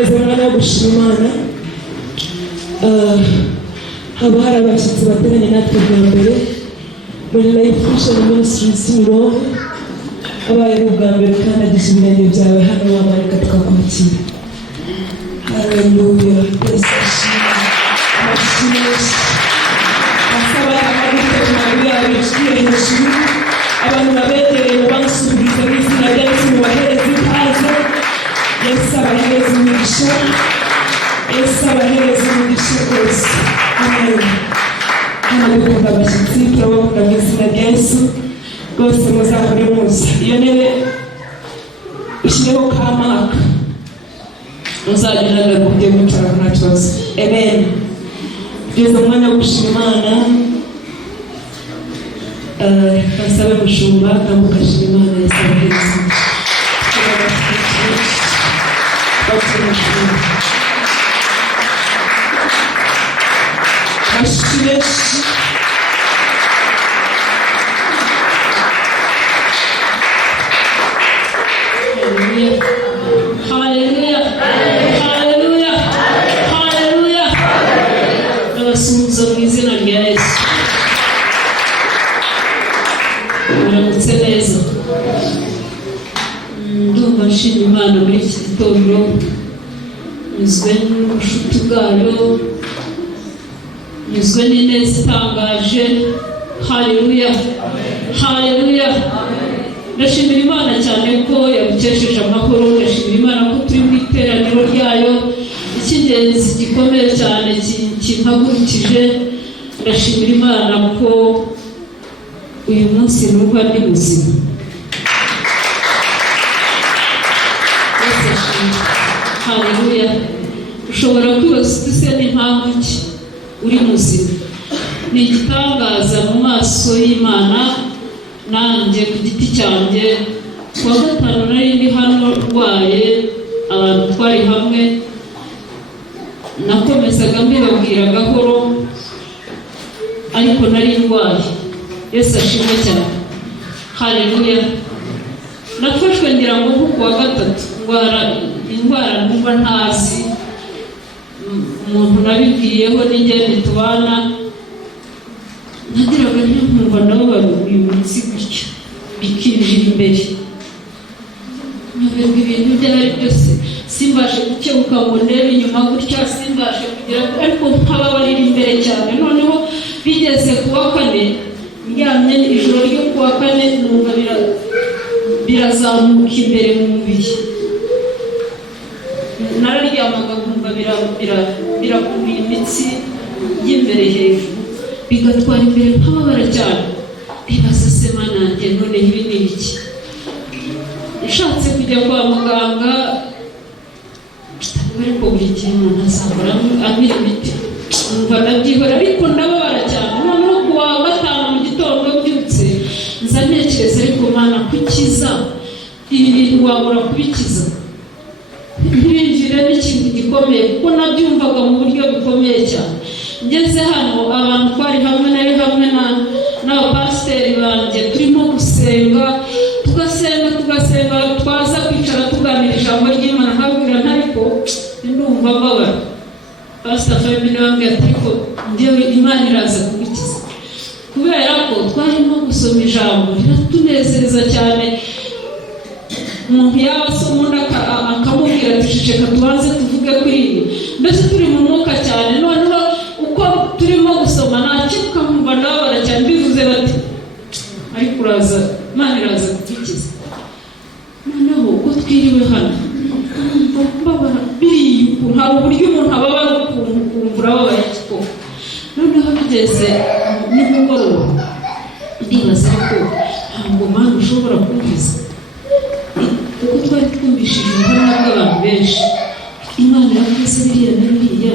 Ezana gushimana haba hari abashyitsi bateranye natwe bwa mbere muri Life Vision Ministries Mironko abaye ubwa mbere kandi agize ibirenge byawe hano wamarika tukakwakira. Haleluya. Abantu babegereye bansubiriza izina rya Yesu mubahereze ikaze. Yesu abahereze umugisha. Yesu abahereze umugisha rwose. Amen. Hano dukunda abashyitsi turabakunda mu izina rya Yesu rwose muzahore muza. Iyo ntebe ushyireho kamaka muzagenda kubyo mwicara nta kibazo. Amen. Tugeze umwanya wo gushima Imana. Basabe mushumba tambuka shima Imana Yesu abahereze Hallelujah. Hallelujah. Hallelujah. Nabasuhuza mu izina rya Yesu. Muramutse neza. Ndumva nshima Imana muri iki gitondo. Nyuzwe n'ubushuti bwayo. Nyuzwe n'ineza itangaje. Hallelujah. Hallelujah. Ndashimira Imana cyane ko yabukesheje amahoro. Ndashimira Imana ko turi mu iteraniro ryayo. Icy'ingenzi gikomeye cyane kimpagurukije. Ndashimira Imana ko uyu munsi numva ndi muzima. Haleluya. Ushobora kwibaza ese n'impamvu ki uri muzima? Ni igitangaza mu maso y'Imana. Nanjye ku giti cyanjye kuwa gatanu nari ndi hano rwaye, abantu twari hamwe, nakomezaga mbibabwira gahoro ariko nari ndwaye. Yesu ashimwe cyane. Haleluya. Nafashwe ngira ngo kuwa gatatu indwara numva ntazi, umuntu nabibwiyeho n'ingene tubana, nagiraga nkumva ndababara uyu munsi gutya bikinjira imbere. Nabibwa ibintu byari byose simbashe gukebuka ngo ndebe inyuma gutya, simbashe kugira ariko nkababarira imbere cyane. Noneho bigeze kuwa kane ndyamye ijoro ryo kuwa kane numva birazamuka imbere mu mubiri. Nararyamaga nkumva birakubira imitsi y'imbere hejuru bigatwara imbere nk'amabara cyane. Bibaza se Mana yanjye none ibi ni iki? Ishatse kujya kwa muganga ariko buri gihe umuntu asabura amira imiti numva ndabyihora ariko ndababara cyane. Noneho kuwa gatanu mu gitondo mbyutse nza ntekereza ariko Mana kukiza ibi bintu wabura kubikiza ntibinjire n'ikintu gikomeye kuko nabyumvaga mu buryo bikomeye cyane. Ngeze hano abantu twari hamwe nari hamwe n'abapasiteri banjye turimo gusenga tugasenga twaza kwicara tuganira ijambo ry'Imana nkabwira ntariko ndumva mbabara. Pastor Fabien wambwiye ariko njyewe Imana iraza kubikiza kubera ko twarimo gusoma ijambo riratunezeza cyane. Umuntu yabasoma undi akamubwira ati ceceka tubanze tuvuge kuri ibi, mbese turi mu mwuka cyane. Noneho uko turimo gusoma nakibuka nkumva ndababara cyane. Bivuze bati ariko uraza Imana iraza kubikiza. Noneho uko twiriwe hano mbabara biriya ukuntu hari uburyo umuntu ababara ukuntu ukumva urababaye koko. Noneho bigeze nimugoroba ndibaza ko ntabwo Mana ushobora kumviza kuko twari twumvishije ubuhamya bw'abantu benshi. Imana yavuze biriya na biriya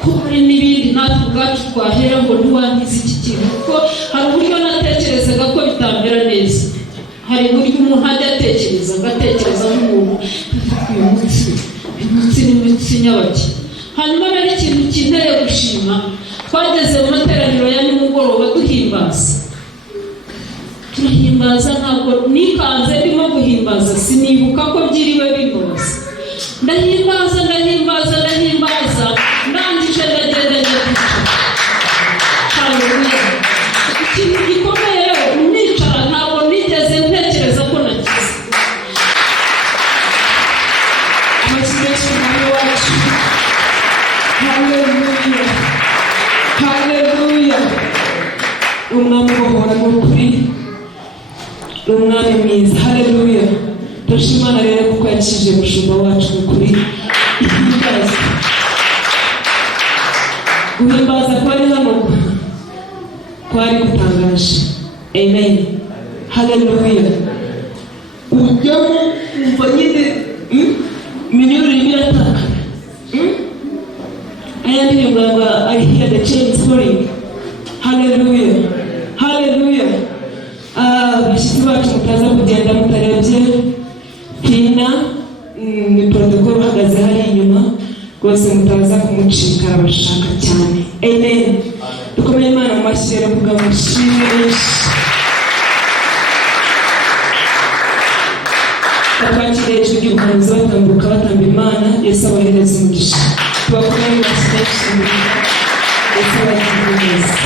ko hari n'ibindi natwe ubwacu twahera ngo ntiwangize iki kintu kuko hari uburyo natekerezaga ko bitambera neza. Hari uburyo umuntu ajya ngatekereza nk'umuntu uyu munsi ni munsi nyabaki. Hanyuma rero ikintu kinteye gushima, twageze mu materaniro ya nimugoroba turahimbaza, ntabwo nikanze ndimo guhimbaza, sinibuka ko byiriwe bimbaza. Ndahimbaza ndangije ndagenda ngica. Haleluya. Ikintu gikomeye rero, nicara ntabwo nigeze ntekereza ko nakize. Amasimensi mwami wacu. Haleluya. Umwami ubohora n'ukuri, umwami mwiza. Haleluya. Turashimana rero kuko yakije umushumba wacu n'ukuri. Guhimbaza kwari hano kwari gutangaje. Amen. Haleluya. Ujyamo umva nyine iminyururu irimo iratakara. Aya ndirimbo ngo I hear the chains falling. Haleluya. Haleluya. Bashiki bacu mutaza kugenda mutarebye, Tina ni protocol uhagaze hari inyuma, rwose mutaza kumucika, arabashaka cyane. Amen. Dukomere Imana mu mashyi rero kugamushimire. Abakiriye ijwi ry'ubuhanuzi batambuka batamba Imana, Yesu abahereza umugisha. Tubakomere mu mashyi menshi Yesu abagirire neza.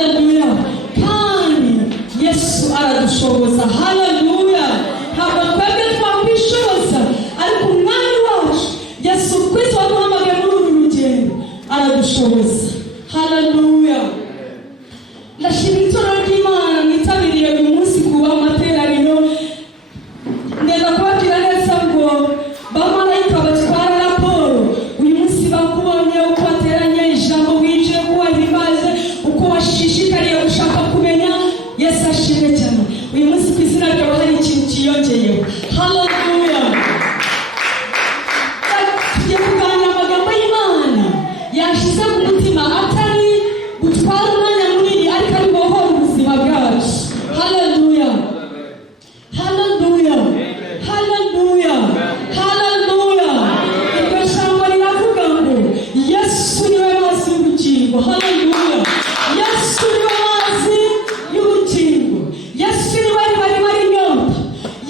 haleluya. Kandi Yesu aradushoboza, haleluya. Ntabwo twebwe twakwishoboza, ariko umwami wacu Yesu Kristo waduhamagaye muri uru rugendo aradushoboza, haleluya. Ndashimira itorero ry'Imana mwitabiriye uyu munsi kuba amateraniro. Neza kubabwira neza ngo bamarayika batwara raporo uyu munsi bakubonye uko wateranye ijambo winjiye, uko wahimbaje, uko washishikariye gushaka kumenya. Yesu ashimwe cyane. Uyu munsi ku izina ryawe hari ikintu kiyongeyeho, haleluya. Tugiye kuganira amagambo y'Imana yashyize ku mutima, atari gutwara umwanya munini, ariko ari guhora ubuzima bwacu, haleluya, haleluya, haleluya, haleluya. Iryo jambo riravuga ngo Yesu niwe mazi y'ubugingo, haleluya. Yesu niwe mazi y'ubugingo, Yesu niwe riba rinyota,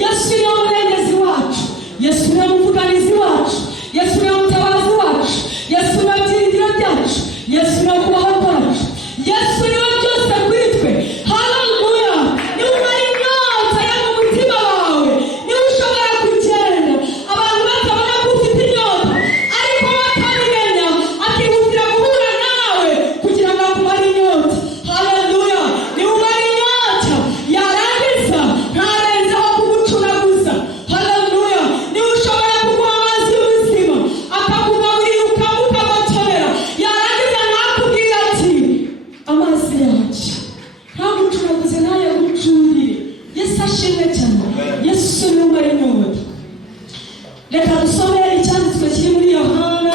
Yesu niwe murengezi wacu, Yesu niwe muvuganizi wacu, Yesu niwe mutabazi wacu, Yesu niwe byiringiro byacu, Yesu niwe kubaho kwacu, Yesu niwe byose kuri twe, haleluya. Niwe umara inyota yo mu mutima wawe, niwe ushobora kugenda abantu batabona ko ufite inyota, ariko batabimenya akihutira guhura nawe kugira ngo akumare inyota, haleluya. Niwe umara inyota yarangiza ntarenzaho kugucunaguza, haleluya. Niwe ushobora kuguha amazi y'ubuzima akakugaburira ukamutobera, yarangiza ntakubwira ati amazi yacu ntagucunaguze ntayagucurire. Yesu ashimwe cyane. Yesu niwe umara inyota. Reka dusome icyanditswe kiri muri Yohana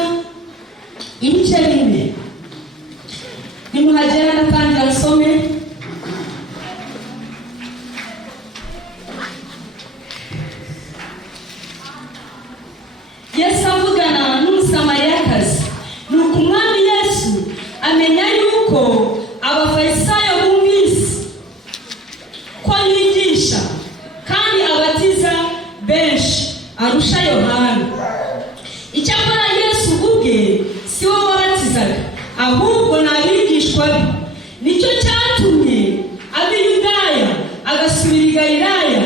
ibice 4. Nimuhagera natangira nsome. Yesu avugana n'umusamariyakazi. Nuko umwami Yesu amenya yuko abafarisayo bumvise ko yigisha kandi abatiza benshi arusha Yohana. Icyakora Yesu ubwe si we wabatizaga, ahubwo ni abigishwa be. Nicyo cyatumye ava i Yudaya agasubira i Galilaya,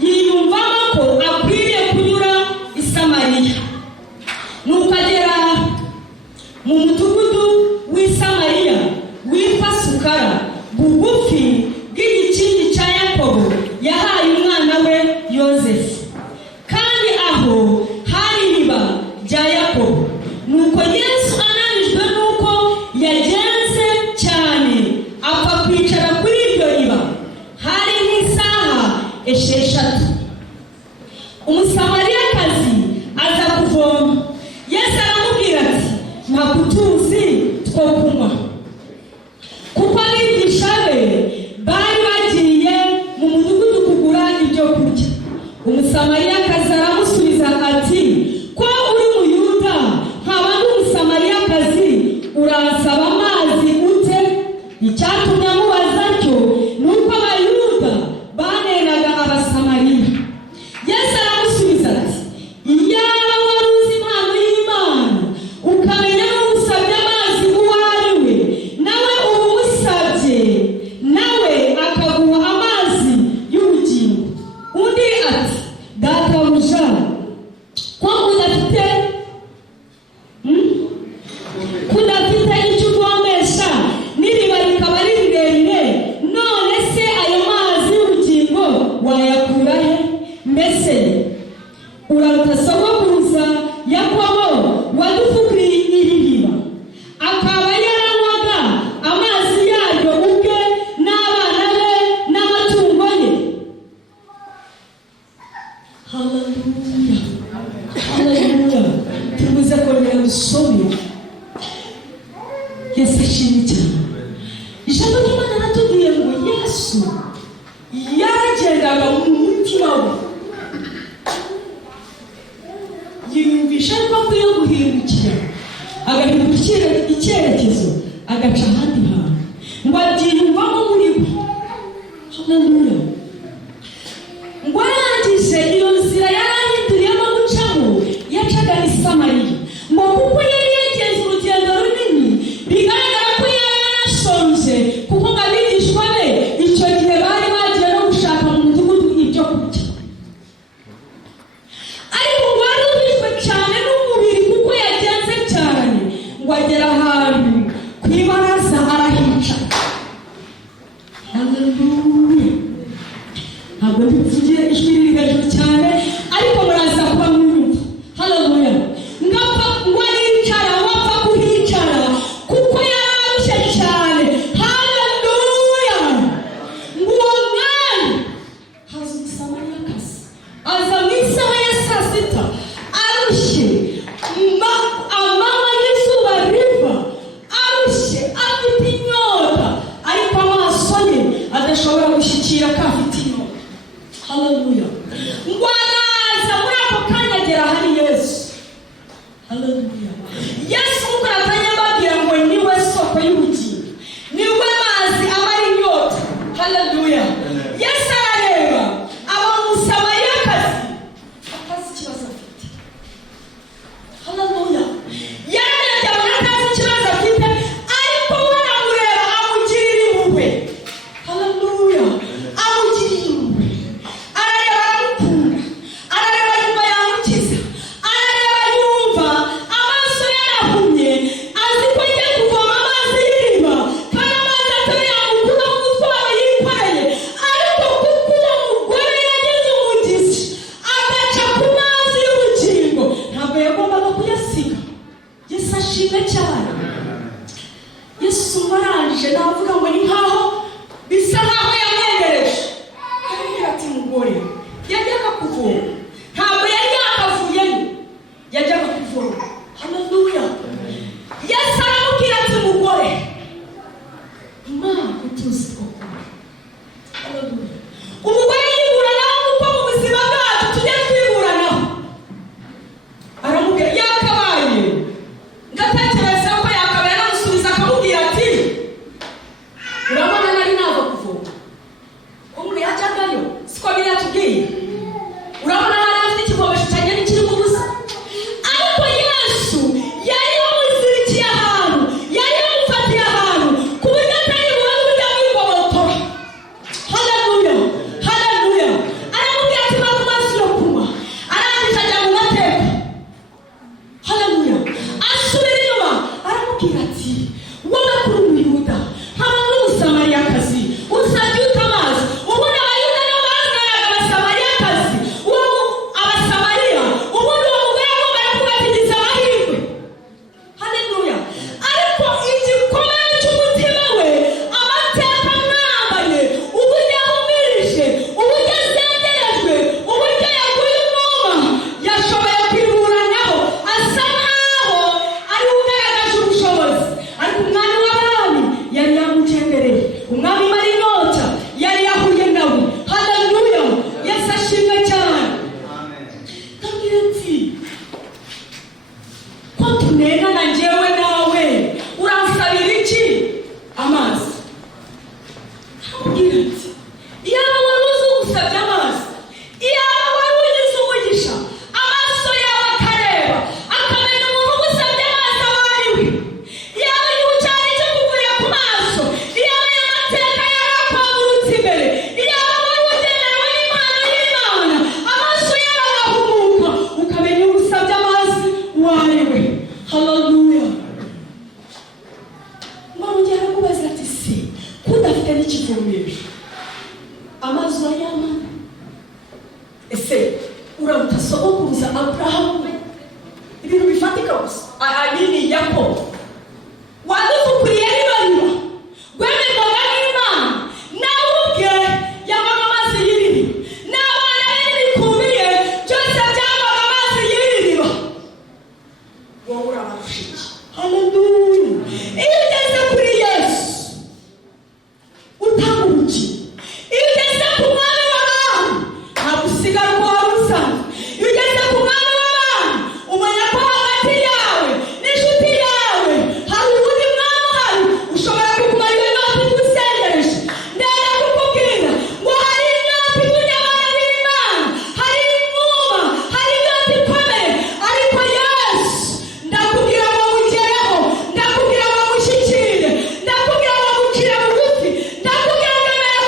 yiyumvamo ko akwiriye kunyura i Samariya. Nuko agera mu mudugudu w'i Samariya witwa Sukara, bugufi bw'igikingi cya Yakobo yahaye umwana we Yozefu. Kandi aho hari iriba rya Yakobo. Nuko Yesu ananijwe nuko yagenze cyane, apfa kwicara kuri iryo riba. Hari nk'isaha 6. Umusamariyakazi aza kuvoma. Yesu aramubwira ati ntabwo tuzi two kunywa, kuko abigisha be bari bagiye mu mudugudu kugura ibyo kurya. Umusamariyakazi aramusubiza ati ko uri Muyuda nkaba ndi Umusamariyakazi, uransaba amazi ute? Icyatumye amubaza atyo ni uko Abayuda banenaga Abasamariya. Yesu aramusubiza ati iyaba wari uzi impano y'Imana ukamenya n'ugusabye amazi uwo ari we, nawe uba umusabye nawe akaguha amazi y'ubugingo. Undi ati databuja, ko kudafite icyo uvomesha n'iriba rikaba ari rirerire, none se ayo mazi y'ubugingo wayakura he? Mbese uraruta sogokuruza Yakobo wadufukuriye iri riba, akaba yaranywaga amazi yaryo ubwe n'abana be n'amatungo ye. Haleluya, haleluya. Tubuze kongera gusoma. Yesu ashimwe cyane. Ijambo ry'Imana ratubwiye ngo Yesu yaragendaga mu mutima we, yiyumvisha ko akwiye guhindukira agahindukira icyerekezo agaca ahandi hantu, ngo abyiyumvamo muri we, haleluya. Ngo arangije iyo nzira yarahinduriyemo gucamo yacaga i Samariya, ngo kuko yari yagenze urugendo runini bigaragara ko yari yanashonje, kuko Haleluya. Ntabwo ndivugiye ijwi riri hejuru cyane ariko muraza kuba mwumva. Haleluya. Ngapfa ngo aricara wapfa kuhicara kuko yararushye cyane. Haleluya. Ngo uwo mwanya haza umusamariyakazi aza mu isaha ya saa sita arushye, amanywa n'izuba riva, arushye afite inyota ariko amaso ye adashobora gushyikira ko afite inyota. Haleluya. Ngo araza muri ako kanya agera hari Yesu. Haleluya. Yesu nk'uko yatanye ababwira ngo niwe soko y'ubugingo, niwe mazi amara inyota. Haleluya. Yesu arareba aba umusamariyakazi atazi ikibazo afite. Haleluya. Yararebye abona atazi ikibazo afite ariko we aramureba amugirira impuhwe. Haleluya. Amugirira impuhwe. Arareba aramukunda. Arareba yumva yamukiza. Arareba yumva amaso yarahumye azi ko agiye kuvoma amazi y'iriba kandi amazi atari yamukuraho umutwaro yikoreye, ariko kuko uwo mugore yagize umugisha agaca ku mazi y'ubugingo ntabwo yagombaga kuyasiga. Yesu ashimwe cyane. Yesu warangije navuga ngo ni nkaho bisa nkaho yamwegereje. Arambwira ati mugore yajyaga kuvoma, ntabwo yari yakavuyemo, yajyaga kuvoma. Haleluya. Yesu aramubwira ati mugore Imana utuzi koko. Haleluya. Umugore yiburanaho kuko mu buzima bwacu tujya twiburanaho. Aramubwira yakabaye, ngatekereza ko yakabaye anamusubiza akamubwira ati urabona nari nava kuvoma. Umwe yajyagayo siko biri yatubwiye. Urabona nari afite ikivomesho cyanjye n'ikiri mu busa. Ariko Yesu yari yamuzirikiye ahantu, yari yamufatiye ahantu ku buryo atari bubone uburyo amwigobotora. Haleluya. Haleluya. Aramubwira ati mpa amazi yo kunywa. Arangije ajya mu mateka. Haleluya. Asubira inyuma aramubwira ati wowe kuri Umuyuda haba n'umusamariyakazi usabye ute amazi. Ubundi Abayuda nibo bazanaga abasamariyakazi, abasamariya. Ubundi uwo mugore yagombaga kubatigisa amahirwe. Haleluya. Ariko igikomere cy'umutima we, amateka mwambaye, uburyo yahumirije, uburyo azengerejwe, uburyo yaguye umwuma, yashoboye kwiburanaho asa nkaho ari ugaragaje ubushobozi. Ariko umwami w'abami yari yamugendereye, umwami Marinyota yari yahuye nawe. Haleluya. Yesu ashimwe cyane. Kabwira ati ko tunenana njyewe nawe uransabira iki? Amazi. Kabwira ati iyaba wari uzi ugusabye amazi, iyaba wari ugize umugisha amaso yawe akareba akamenya umuntu ugusabye amazi abo ari we, iyaba igihu cyari kikuvuriye ku maso, iyaba ayo mateka yari akwamurutse imbere, iyaba wari ugenewe n'impano y'Imana amaso yawe agahumuka ukamenya ugusabye amazi uwo ari we. Haleluya. Mwamugera kubaza ati se kudafite n'ikivomesho amazi urayama? Ese uraruta sogokuruza Aburahamu we? Ibintu bifatika gusa. Ni Yakobo wadufukuriye n'ibariba rwemerwaga n'Imana, nawe ubwe yanywaga amazi y'iriba, n'abana be n'ibikubiye byose byanywaga amazi y'iriba. Wowe urabarusha iki? Haleluya. Iyo ugeze kuri Yesu utanga ubugingo, iyo ugeze ku mwami w'abami ntabwo usigara uko wari usanzwe. Iyo ugeze ku mwami w'abami umenya ko hagati yawe n'inshuti yawe hari ubundi mwami uhari ushobora kukumarira inyota igusengereje. Ndenda kukubwira ngo hari inyota igunya abana b'Imana, hari inkuma, hari inyota ikomeye, ariko Yesu ndakubwira ngo mugereho, ndakubwira ngo mushyikire, ndakubwira ngo mukire bugufi, ndakubwira ngo emera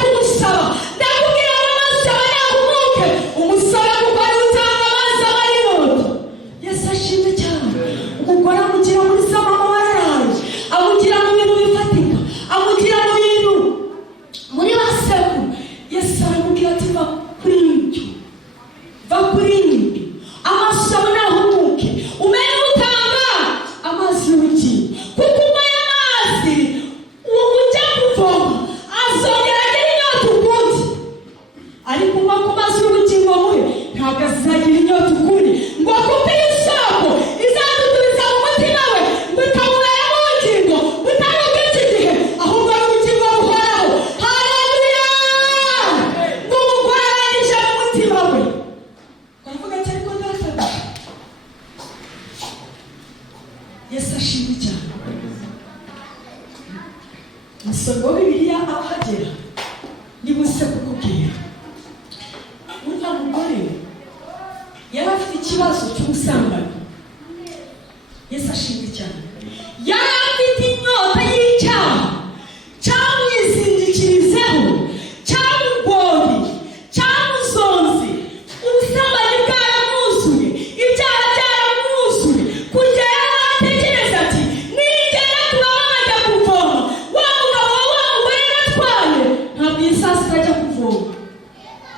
ntabwo iyi saa sita ajya kuvoma,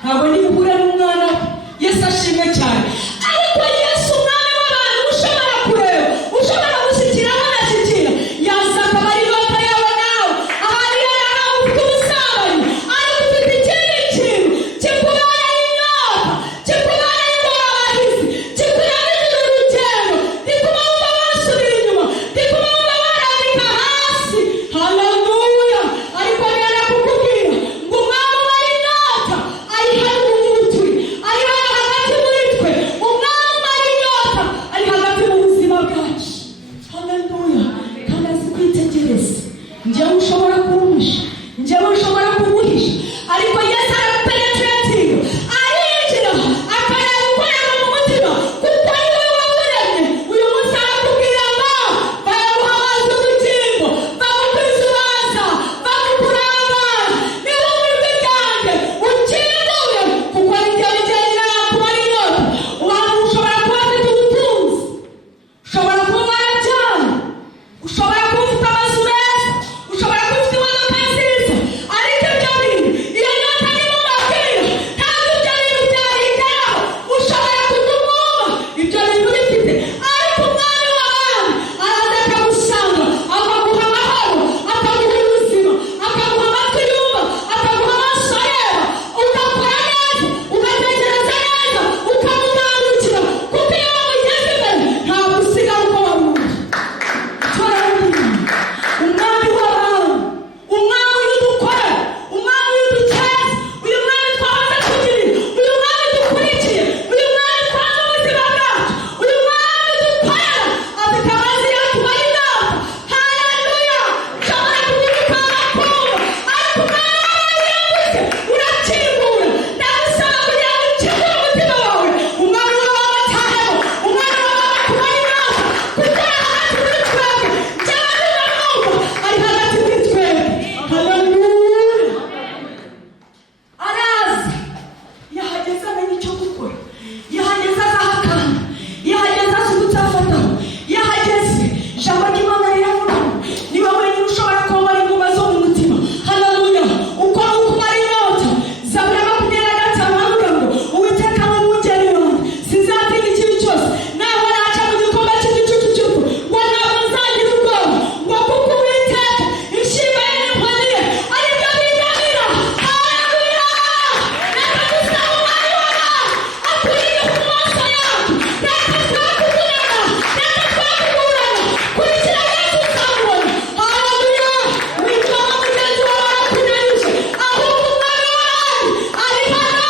ntabwo ndi buhure n'umwana we. Yesu ashimwe cyane. Ariko Yesu umwami w'abantu ushobora kureba, ushobora gushyikira aho anashyikira, yaza akaba ari inyota yawe nawe. Ahari yarahawe ufite ubusambanyi, ariko ufite ikindi kintu kikubara inyota, kikubara ingorabahizi, kikurangije urugendo, gituma wumva wasubira inyuma, gituma wumva warambika hasi. Haleluya. Ariko nera kukubwira ngo umwami umara inyota ayihari mu mutwe, ayihari hagati muri twe. Umwami umara inyota ari hagati mu buzima bwacu. Haleluya. Kandi azi kwitegereza. Njyewe ushobora kumpisha, njyewe ushobora kumuhisha, ariko Yesu arapenetratinga, arinjira akareba ukorera mu mutima, kuko ari we wamuremye. Uyu munsi arakubwira ngo bayaguha amazi y'ubugingo, bagukwiza urubanza, bagukurangara. Niba ijwi ryanjye ukingure, kuko ari jye wigenera kumara inyota. Abantu ushobora kuba afite ubutunzi, ushobora kuba warabyara, ushobora kuba ufite amazu meza, ushobora kuba ufite imodoka nziza, ariko ibyo bintu iyo nyota nimubabwira ntabwo ibyo bintu byahigeraho. Ushobora kugumuma ibyo bintu bifite, ariko umwami w'abami araza akagusanga, akaguha amahoro, akaguha ubuzima, akaguha amatwi yumva, akaguha amaso areba, ugakora neza, ugatekereza neza, ukamugandukira, kuko iyo wamugeze imbere ntabwo usigara uko wari uri. Umwami w'abantu, umwami w'udukora, umwami w'udukeza, uyu mwami twahoze tugirira, uyu mwami dukurikiye, uyu mwami twazi ubuzima bwacu, uyu mwami dukorera, afite amazi yatubara inama. Haleluya. Nshobora kugukanga kumva, ariko umwami w'abantu yavuze urakingura. Ndagusaba kugira ngo ukingure umutima wawe, umwami w'abantu atahemo, umwami w'abantu atubara inama, kuko ari hagati muri twebwe. Njyewe ndamwumva ari hagati muri twebwe. Haleluya. Araza, yahageze amenya icyo gukora, yahageze azahakana, yahageze azi ugutafataho, yahageze ijambo ry'Imana riravuga ngo niba wenyine ushobora komora inguma zo mu mutima. Haleluya. Uko ni ukumara inyota. Zaburi ya 25 haravuga ngo Uwiteka ni umwungeri wanjye, sinzatinya ikibi cyose, naho naca mu gikombe cy'igicucu cy'urupfu, ngo ntabwo nzagira ubwoba, ngo kuko Uwiteka inshinga ye n'inkoni ye ari byo bingamira. Haleluya. Reka dusaba umwami w'abantu aturinde ku maso yacu. Reka twakuburana, reka twakuburana, kurikira Yesu uzamubona. Haleluya. Witwara mugenzi wawe arakunanije, ahubwo umwami w'abantu ari hano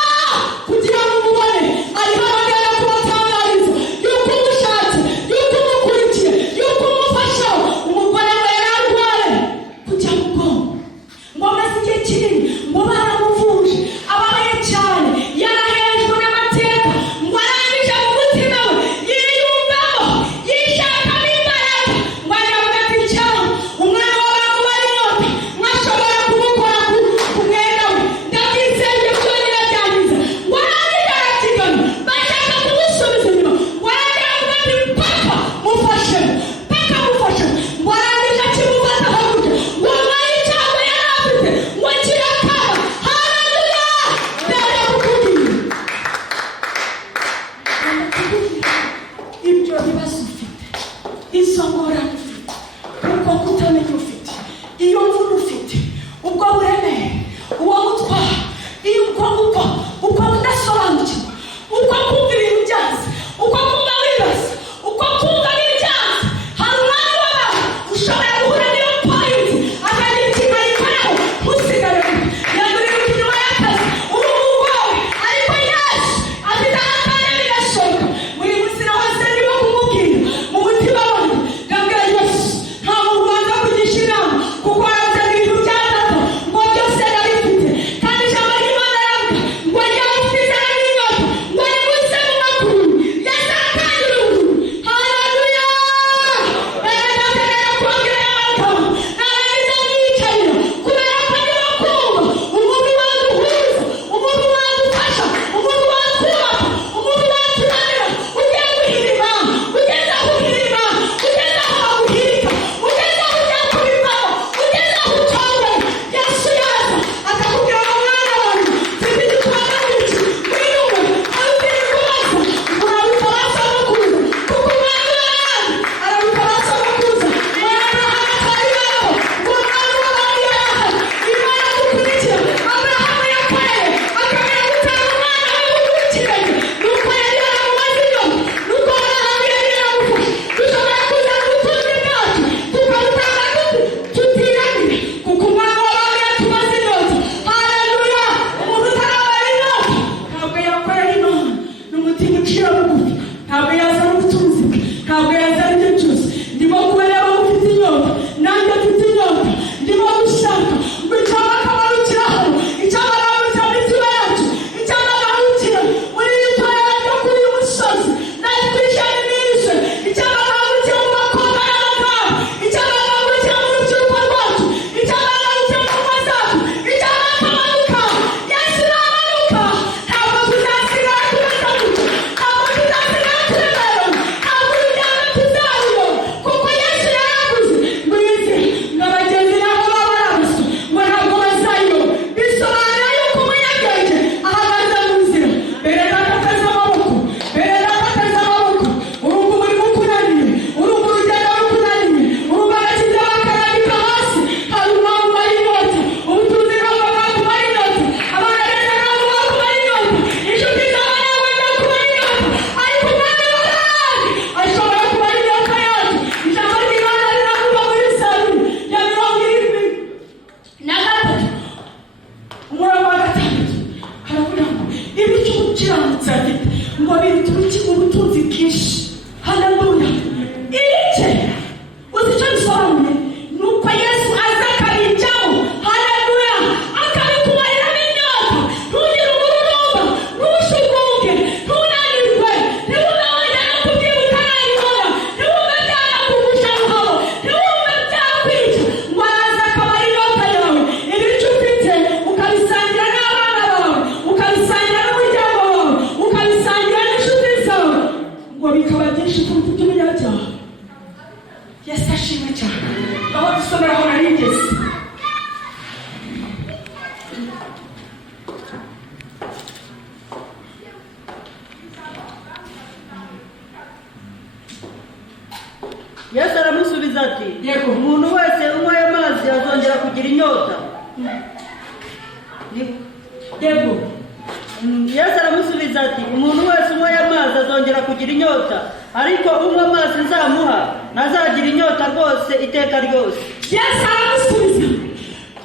kugira ngo umubone. Ari hano rero kubatangariza yuko umushatse, yuko umukurikiye, yuko umufasha. Umugore we yari arwaye kujya mu bwonko, ngo amaze igihe kinini, ngo baramuvuje, ababaye cyane, yarahejwe n'amateka, ngo arangije mu mutima we yiyumvamo, yishakamo imbaraga, ngo aravuga ati cyangwa umwana w'abantu umara inyota, mwashobora kumukora ku mwenda we. Ndabyizeye byonyine byangiza. Ngo arangije arakigana, bashaka kumusubiza inyuma, ngo arangije avuga ati paka mufashemo, paka mufashemo. Ngo arangije akimufata hakurya, ngo umwari icyago yari afite ngo kirakaba. Haleluya. ubukiranutsi afite ngo biruturuke ubutunzi bwinshi. Haleluya. Icye uzi icyo bisobanuye ni uko Yesu aza akabijyamo. Haleluya. Akabikumarira inyota. Ntugire umururumba, ntushuguke, ntunanirwe, ntiwumve no kubyibuka nayibona, ntiwumve byakugusha ruhabo, ntiwumve byakwica. Ngo araza akabara inyota yawe, ibice ufite ukabisangira n'abana bawe, ukabisangira n'umuryango wawe, ukabisangira n'inshuti zawe, ngo bikaba byinshi kuruta ibyo umunyabyaha. Yesu ashimwe cyane. Aho dusomera aho narigeze. Yesu aramusubiza ati, Yego. umuntu wese unywa ayo mazi azongera kugira inyota. Yego. Yesu aramusubiza ati, umuntu wese unywa ayo mazi azongera kugira inyota, ariko unywa amazi nzamuha ntazagira inyota rwose iteka ryose. Yesu aramusubiza.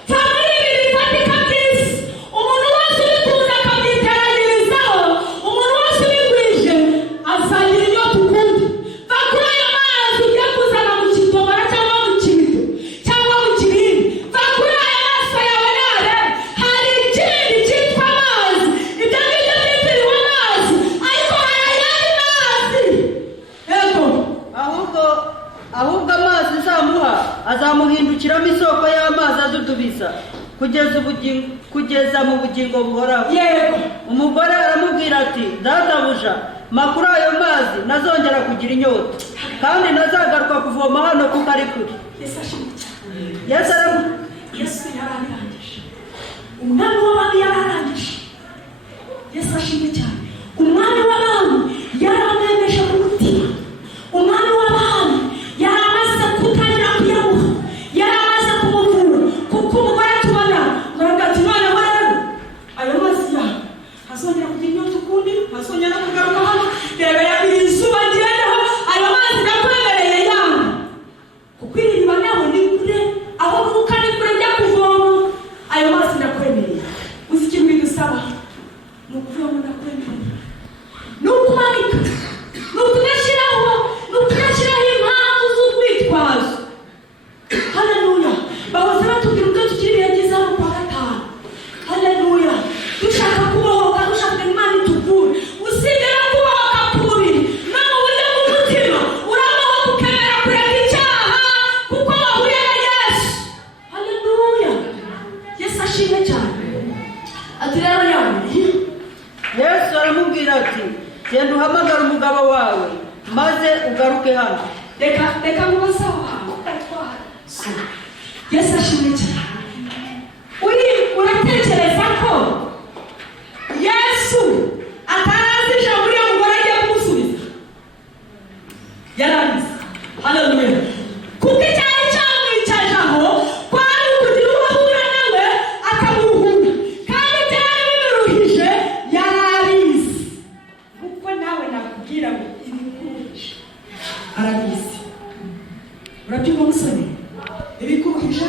Famili ibi bifatika by'isi. Umuntu wese ubituza akabyiteranyirizaho, umuntu wese ubigwije azagira inyota ukundi. Va kuri ayo mazi ujye kuzana mu kidomora cyangwa mu kibido cyangwa mu kirindi. Va kuri ayo maso yawe narebe. Hari ikindi cyitwa amazi. Ibyo ngibyo byitiriwe amazi, ariko hari ayandi mazi. Yego. ahubwo amazi nzamuha azamuhindukiramo isoko y'amazi adudubiza kugeza mu bugingo buhoraho. Yego. Umugore aramubwira ati, databuja, mpa kuri ayo mazi ntazongera kugira inyota, kandi ntazagaruka kuvoma hano kuko ari kure. Yesu ashimwe cyane. Yesu Yesu yararangije. Umwami w'abami yararangije. Yesu ashimwe cyane. Umwami w'abami yaramwemeje mu mutima. Umwami w'abami yaramaze kutangira kuyamuha, yaramaze kumuvura, kuko umugore tubona ngo ati noneho rero ayo mazi yawe azongera kugira inyota ukundi, azongera kugaruka hano. Reba yabiri izuba ryendeho, ayo mazi nakwemereye yawe, kuko iriba nawe ni kure, aho uvuka ni kure njya kuvoma. Ayo mazi nakwemereye. Uzi ikintu bidusaba? Ni ukuvoma nakwemereye, ni ukumanika, ni ukuyashyiraho impamvu z'urwitwazo. Haleluya. Bahoze batubwira ubwo tukiri beza mu kwa gatanu. Haleluya. Dushaka kubohoka, dushaka Imana ituvure. Usibye no kubohoka ku mubiri, no mu buryo bw'umutima urabohoka ukemera kureka icyaha, kuko wahuye na Yesu. Haleluya. Yesu ashimwe cyane. Ati rero yawe. Yesu aramubwira ati, genda uhamagara umugabo wawe maze ugaruke hano. Reka mubaze aho hantu. Yesu ashimwe cyane. Uratekereza ko Yesu atarazi ijambo uriya mugore agiye kumusubiza? Yarabizi. Haleluya. Kuko icyari cyamwicaje aho kwari ukugira uwo ahura nawe akamuruhura, kandi byari bimuruhije yarabizi. Kuko nawe nakubwira ngo ibikuruhije arabizi. Urabyumva musore? Ibikuruhije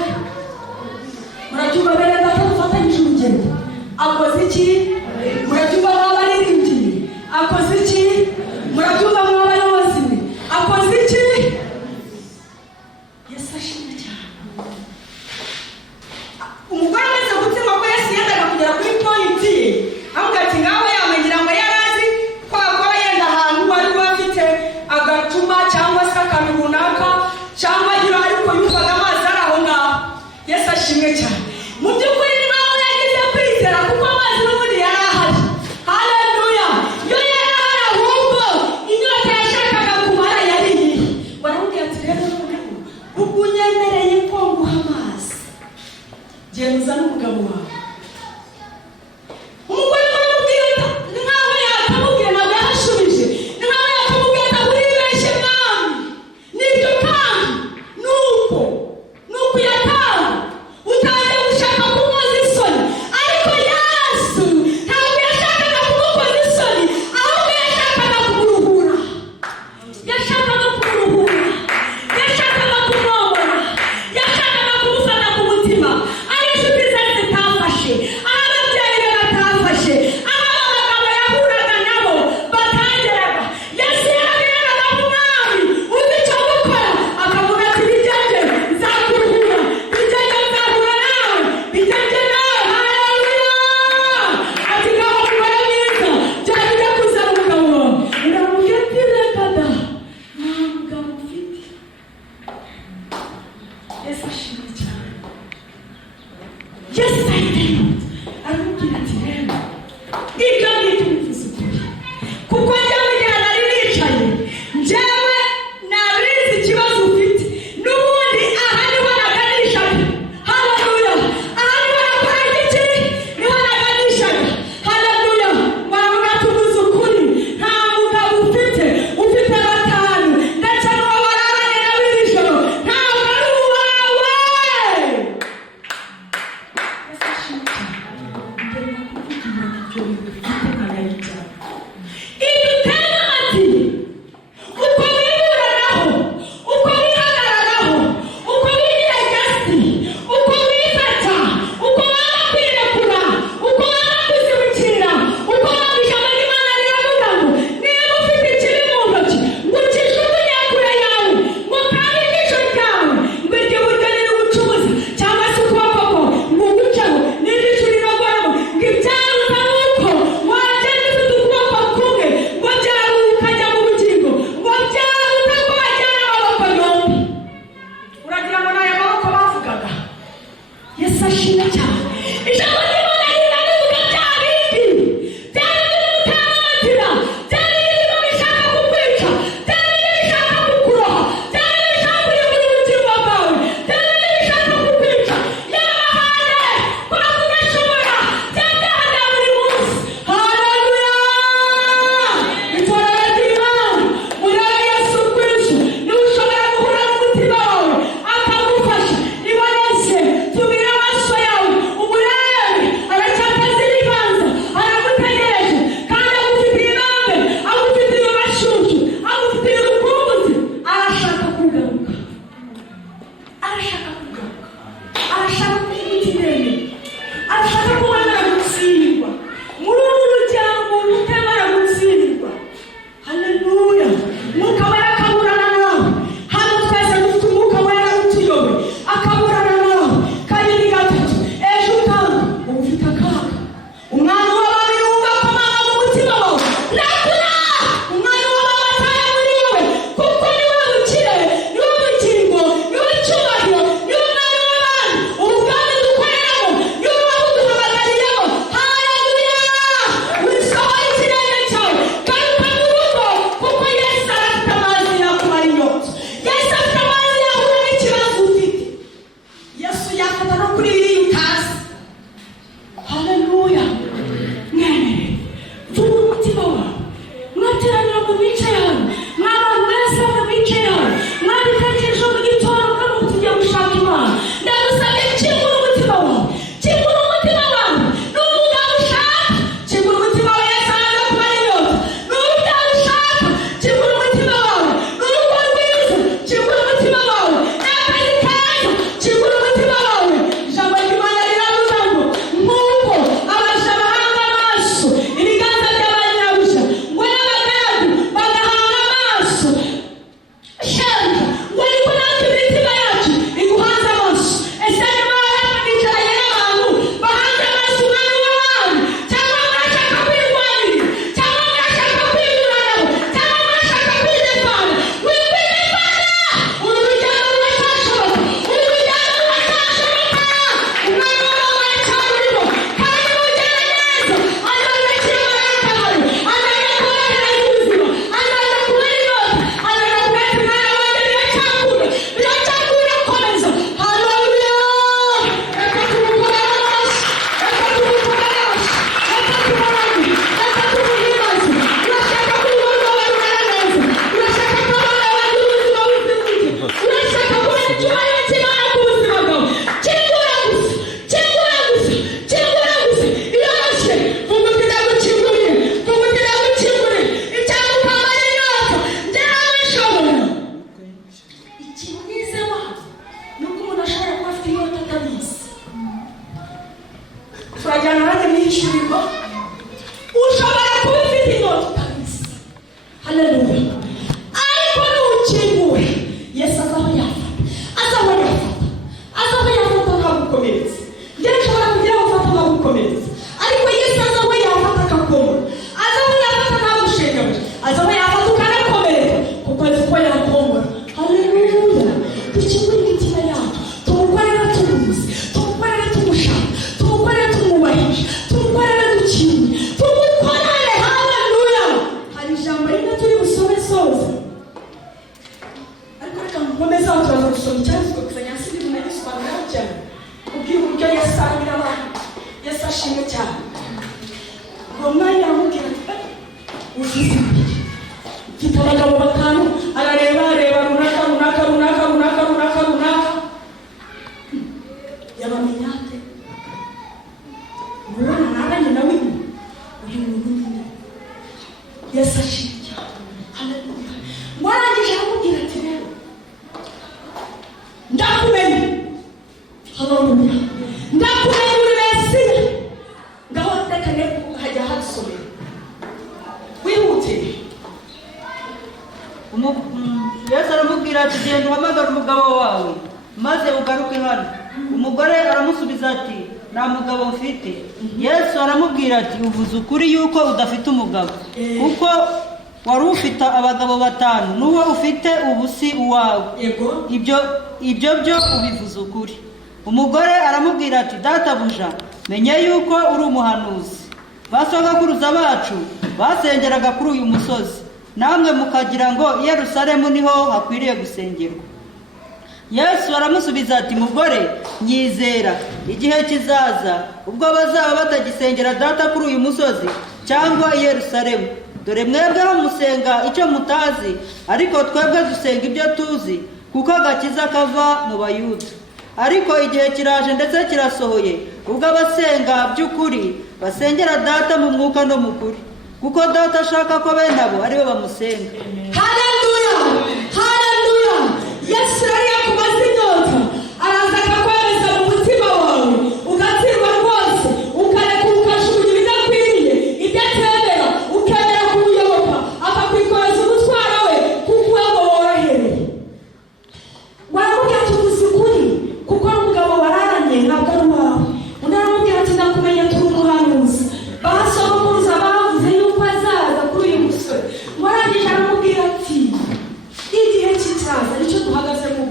nanjye mwishyurirwa ushobora kuba ufite inyota kabisa. Haleluya. Ariko nukingura Yesu azaho yafata, azaho yafata, azaho yafata nkagukomeretsa. Njye nshobora kugira ngo ufate nkagukomeretsa, ariko Yesu azaho yafata akakomora, azaho yafata nkagushengabije, azaho yafata ukanakomereka kuko azi ko yakomora. Haleluya. Dukingure imitima yacu, tumukorere tumuzi, tumukorere tumushaka, tumukorere tumwubahisha, tumukorere dukinye, tumukorere. Haleluya. Hari ijambo rimwe turi busome soza, ariko reka nkomeze aho turaza gusoma icyanditswe gusa nyasi ndi bunagisobanuraho cyane kubwira uburyo Yesu aramira abantu. Yesu ashimwe cyane. uwo mwanya aramubwira ati uzize imbere mfite abagabo batanu, arareba runaka runaka runaka runaka runaka runaka, yabamenya ate? mubona naranye nawe uyu muntu nyine. Yesu ashimwe cyane. Haleluya. Mwarangije aramubwira ati rero ndakumenya. Haleluya. Ndakumenya uri Mesiya. Ngaho reka ne hajya hasomera wihutire. Yesu aramubwira ati genda uhamagara umugabo wawe maze ugaruke hano. Umugore aramusubiza ati nta mugabo mfite. Yesu aramubwira ati uvuze ukuri yuko udafite umugabo, kuko wari ufite abagabo batanu, n'uwo ufite ubu si uwawe. Ibyo byo ubivuze ukuri. Umugore aramubwira ati databuja, menye yuko uri umuhanuzi. Basogokuruza bacu basengeraga kuri uyu musozi, namwe mukagira ngo i Yerusalemu niho hakwiriye gusengerwa. Yesu aramusubiza ati mugore, nyizera, igihe kizaza ubwo bazaba batagisengera data kuri uyu musozi cyangwa i Yerusalemu. Dore mwebweho musenga icyo mutazi, ariko twebwe dusenga ibyo tuzi, kuko agakiza kava mu Bayuda. Ariko igihe kiraje ndetse kirasohoye ubwo abasenga by'ukuri basengera data mu mwuka no mu kuri, kuko data ashaka ko bene abo aribo bamusenga. Haleluya. Haleluya. Yesu yari yakumaze inyota, araza akakwemeza mu mutima wawe ugatsirwa rwose, ukareka ukajugunya ibidakwiriye, ibyo atemera ukemera kumuyoboka, akakwikoreza umutwaro we kuko ngo worohereye. Waramubwira ati uvuze ukuri kuko ari umugabo wararanye ntabwo ari uwawe. Undi aramubwira ati ndakumenya turi umuhanuzi. Basogokuruza bavuze yuko azaza kuri uyu musore. Warangije aramubwira ati igihe kizaza nicyo duhagaze mu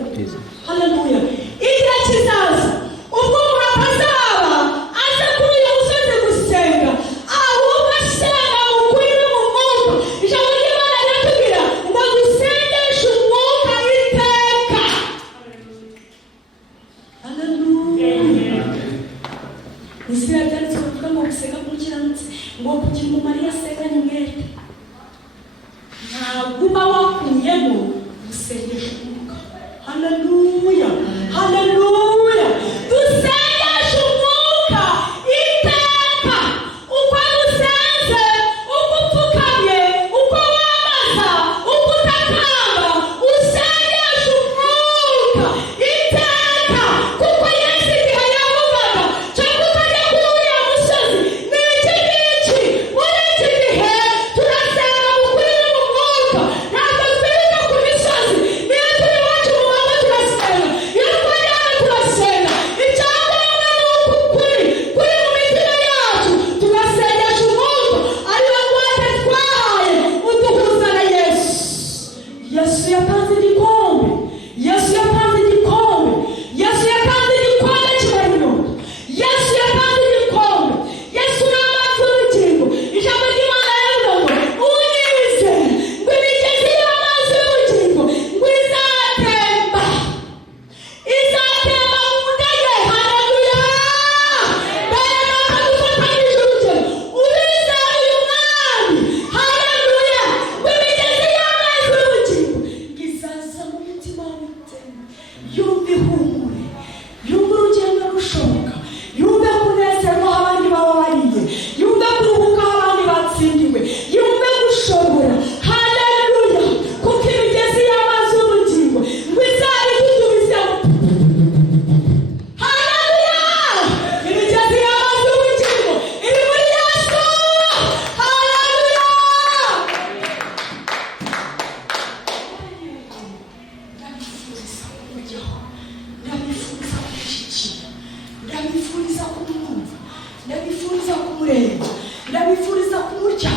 kumureba, ndabifuriza kumurya,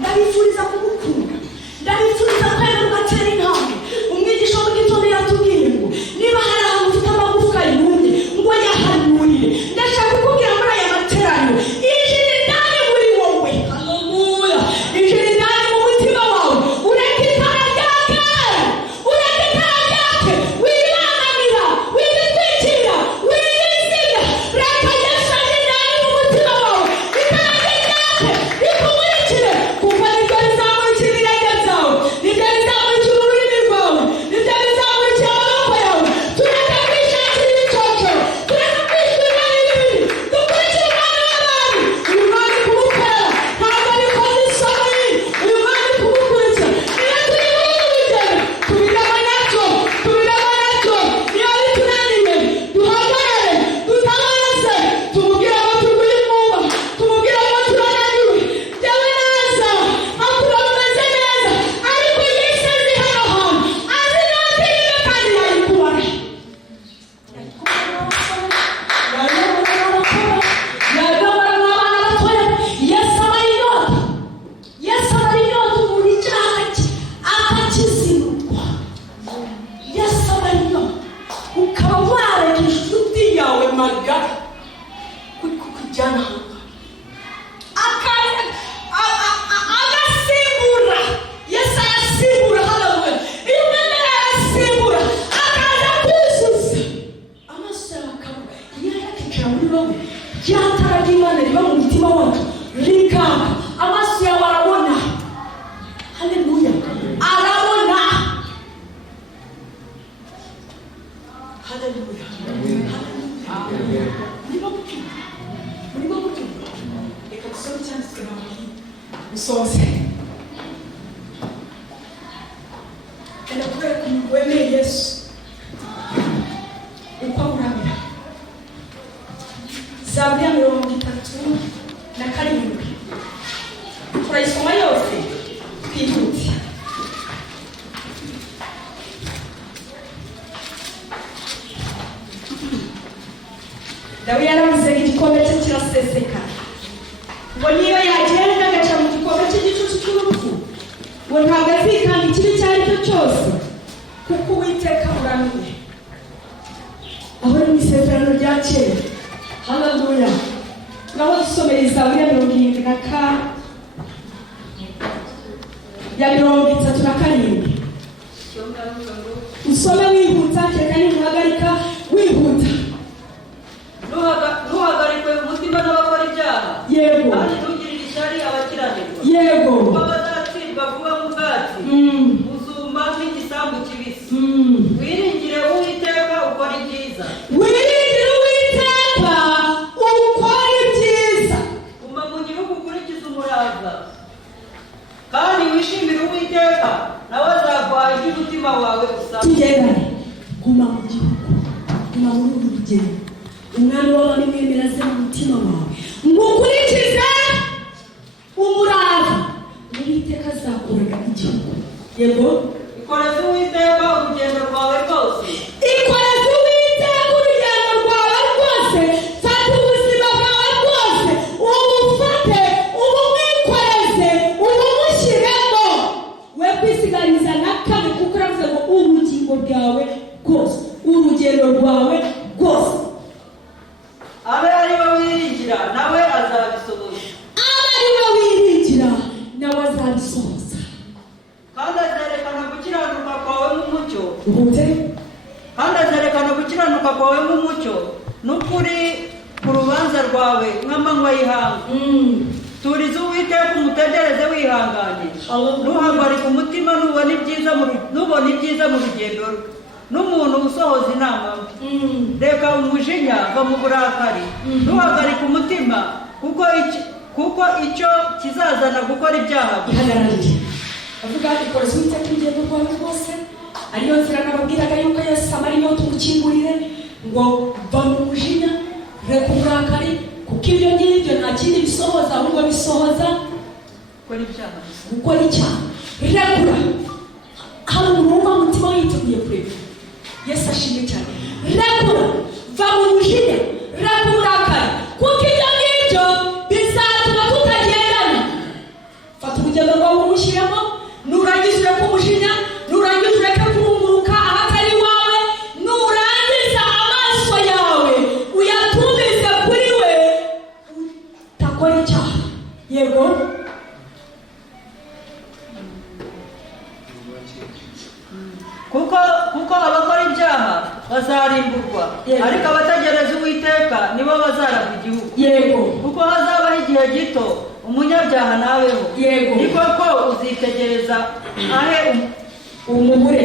ndabifuriza kumukunda, ndabifuriza kwera ugatera intambwe. Umwigisha mu gitondo yatubwiye ngo niba hari ahantu ufite amagufwa yumye ngo yahanurire. Ndashaka kukubwira muri aya materaniro, ijiri ndani muri wowe, haleluya, ijiri ndani mu mutima wawe, ureke itara ryake, ureke itara ryake, wibangamira, witwikira, wiziga, reka Yesu aje ndani mu mutima wawe, itara ryake rikumurikire, kuko nibyo rizamurikira ibirenge byawe, nibyo rizamurikira ururimi rwawe, nibyo bizamurikira amaboko yawe. Tureke kwishakira ibicoco, tureke kwishwira n'ibindi, dukurikire umwami w'abami. Uyu mwami kumukora ntabwo abikoze isoni, uyu mwami kumukurikira niyo turi muri uru rugendo, tubigamo nacyo, tubigamo nacyo. Niba bitunaniye duhagarare, dutabaze, tumubwire ngo turwaye umwuma, tumubwire ngo turananiwe, jyewe naza akura umeze neza, ariko Yesu azi hano hantu, azi n'ategeka kandi yayikubara. Yayobora n'abana batoya. Yesu amara inyota, Yesu amara inyota umuntu icyaha akakizinukwa. Yesu amara inyota ukaba wareka inshuti yawe magara kukujyana agasimbura. Yesu arasimbura, haleluya. Iyo umwemera arasimbura akaza kuzuza amaso yawe akabura. Iyo yakicara muri wowe, rya tara ry'Imana riba mu mutima wacu rikaka, amaso yawe arabona, haleluya, arabona, haleluya, haleluya. Murimo gucyumva, murimo gucyumva. Reka dusome icyanditswe nawe usoze. Enda kubera ukuntu wemeye Yesu uko amuramira. Zaburi ya 37 turayisoma yose twihute. Dawidi yaravuze ngo igikombe cye kiraseseka, ngo niyo yagenda agaca mu gikombe cy'igicucu cy'urupfu, ngo ntabwo azikanga ikibi icyo ari cyo cyose, kuko Uwiteka amuramiye. Aho ni mu isezerano rya kera, haleluya. Naho dusomera Zaburi ya 37. Usome wihuta, kereka nimuhagarika wihuta. Ntuhagarikwe umutima n'abakora ibyaha, Yego, kandi ntugirire ishyari abakiranirwa, yego, kuko bazatsindwa vuba nk'ubwatsi, uzuma nk'igisambu kibisi. Wiringire Uwiteka ukora ibyiza, wiringire Uwiteka ukora ibyiza. guma mu gihugu ukurikiza umurava, kandi wishimire Uwiteka, nawe azaguha ibyo umutima wawe usaba. Tugendane, guma mu gihugu, guma muri uru rugendo. Umwami w'abami mwemera aze mu mutima wawe, mukurikize umurava, Uwiteka azakuraga igihugu. Yego, Ikoreze Uwiteka urugendo rwawe rwose, ikoreze Uwiteka urugendo rwawe rwose. Fata ubuzima bwawe bwose ubufate, ubumwikoreze, ubumushyiremo, we kwisigariza na kamwe, kuko uravuze ngo urugingo rwawe rwose, urugendo rwawe rwose. abe ari we wiringira, nawe azabisohoza, Aba ari we wiringira, nawe azabisohoza. kandi azerekana gukiranuka kwawe nk'umucyo, Ubute kandi azerekana gukiranuka kwawe nk'umucyo, n'ukuri ku rubanza rwawe nk'amanywa y'ihangu. Turiza Uwiteka umutegereze wihanganye, ntuhagarike umutima nubona ibyiza mu rugendo rwe, n'umuntu usohoza inama mbi. Reka umujinya va mu burakari, ntuhagarike umutima, kuko icyo kizazana gukora ibyaha. ihagarariye avuga ati ikoreze Uwiteka urugendo rwawe rwose. Ariyo nzira nababwiraga yuko Yesu amara inyota umukingurire, ngo va mu mujinya, reka uburakari, kuko ibyo ngibyo nta kindi bisohoza, ahubwo bisohoza gukora icyaha. Rekura. Hari umuntu wumva umutima yiteguye kureka. Yesu ashimwe cyane. Rekura, va mu mujinya, reka uburakari, kuko ibyo ngibyo bizatuma akora icyaha yego kuko abakora ibyaha bazarimburwa ariko abategereza Uwiteka nibo bazaragwa igihugu yego kuko hazabaho igihe gito umunyabyaha nabeho yego ni koko uzitegereza ahe umubure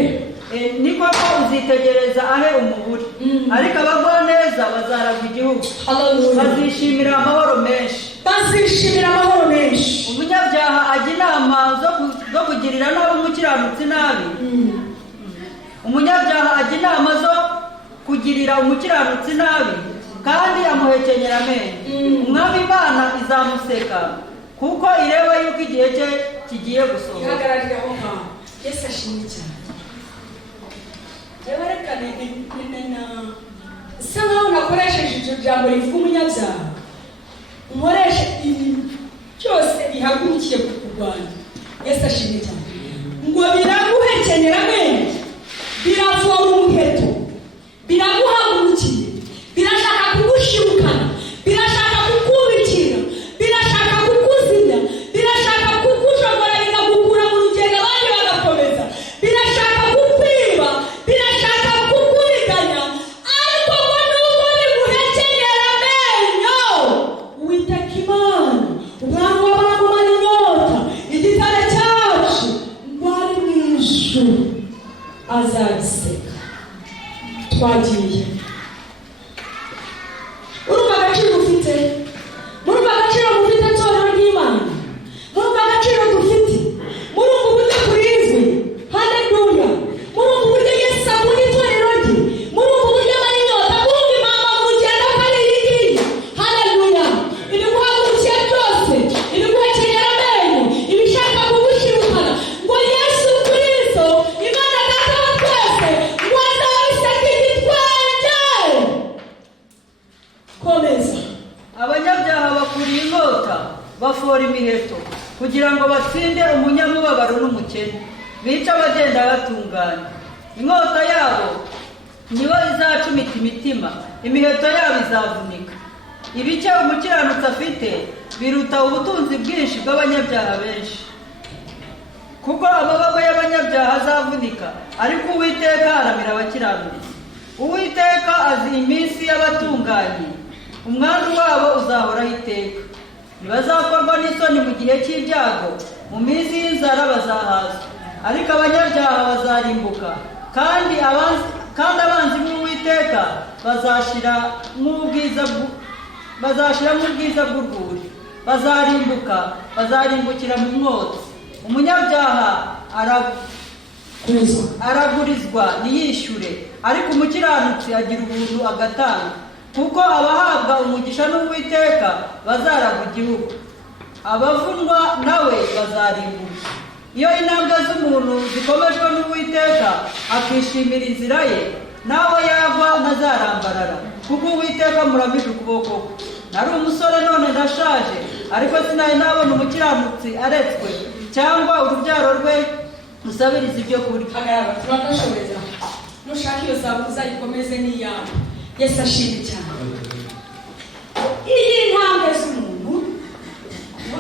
ni koko uzitegereza ahe umubure ariko abagwaneza bazaragwa igihugu bazishimira amahoro menshi umunyabyaha ajya inama zo kugirira nabi umukiranutsi nabi umunyabyaha ajya inama zo kugirira umukiranutsi nabi kandi amuhekenyera amenyo umwami Imana izamuseka kuko ireba yuko igihe cye kigiye gusohoka. ihagararira aho ngaho Yesu ashimwe cyane yabarekane isa nkaho nakoresheje iryo jambo rivuga umunyabyaha umukoresha ibintu byose bihagurukiye kukurwanya. Yesu ashimwe cyane ngo biraguhekenyera amenyo biravoma umuheto biraguhagurukiye birashaka kugushirukana birashaka kukubikira birashaka kukuzimya birashaka kukujogora bikagukura mu rugendo abandi bagakomeza birashaka kukwiba birashaka kukuriganya ariko ngo nubwo biguhekenyera amenyo Uwiteka Imana umwami w'abagumana inyota igitare cyacu ngo ari mu ijuru azabiseka. Twagiye urumva agaciro ufite murumva agaciro mufite torero ry'Imana murumva agaciro dufite murumva uburyo turinzwe haleluya murumva uburyo Yesu akunda itorero rye murumva uburyo amara inyota murumva impamvu mu rugendo kandi irigiye haleluya ibiguhagurukiye byose ibiguhekenyera amenyo ibishaka kugushirukana ngo Yesu Kristo Imana Data wa twese ngo azabiseka igitwenge. Komeza. Abanyabyaha bakuriye inkota bafora imiheto kugira ngo batsinde umunyamubabaro n'umukene bica abagenda batunganye. Inkota yabo nibo izacumita imitima imiheto yabo izavunika. Ibice umukiranutsi afite biruta ubutunzi bwinshi bw'abanyabyaha benshi kuko amaboko y'abanyabyaha azavunika ariko Uwiteka aramira abakiranutsi. Uwiteka azi iminsi y'abatunganye umwandu wabo uzahoraho iteka. Ntibazakorwa n'isoni mu gihe cy'ibyago mu minsi y'inzara bazahazwa ariko abanyabyaha bazarimbuka kandi abanzi b'Uwiteka bazashira nk'ubwiza bw'urwuri bazarimbukira mu mwotsi. Umunyabyaha aragurizwa ntiyishyure ariko umukiranutsi agira ubuntu agatanga kuko abahabwa umugisha n'Uwiteka bazaragwa igihugu abavunwa nawe bazarimbuka. Iyo intambwe z'umuntu zikomejwe n'Uwiteka akishimira inzira ye nawe yagwa ntazarambarara kuko Uwiteka muramije ukuboko kwe. Nari umusore none ndashaje ariko sinari nabona umukiranutsi aretswe cyangwa urubyaro rwe musabiriza ibyo kurya. Hagarara turakashobeza nushaka iyo zabuza ikomeze n'iyawe. Yesu ashimwe cyane. Iyi ntambwe z'umuntu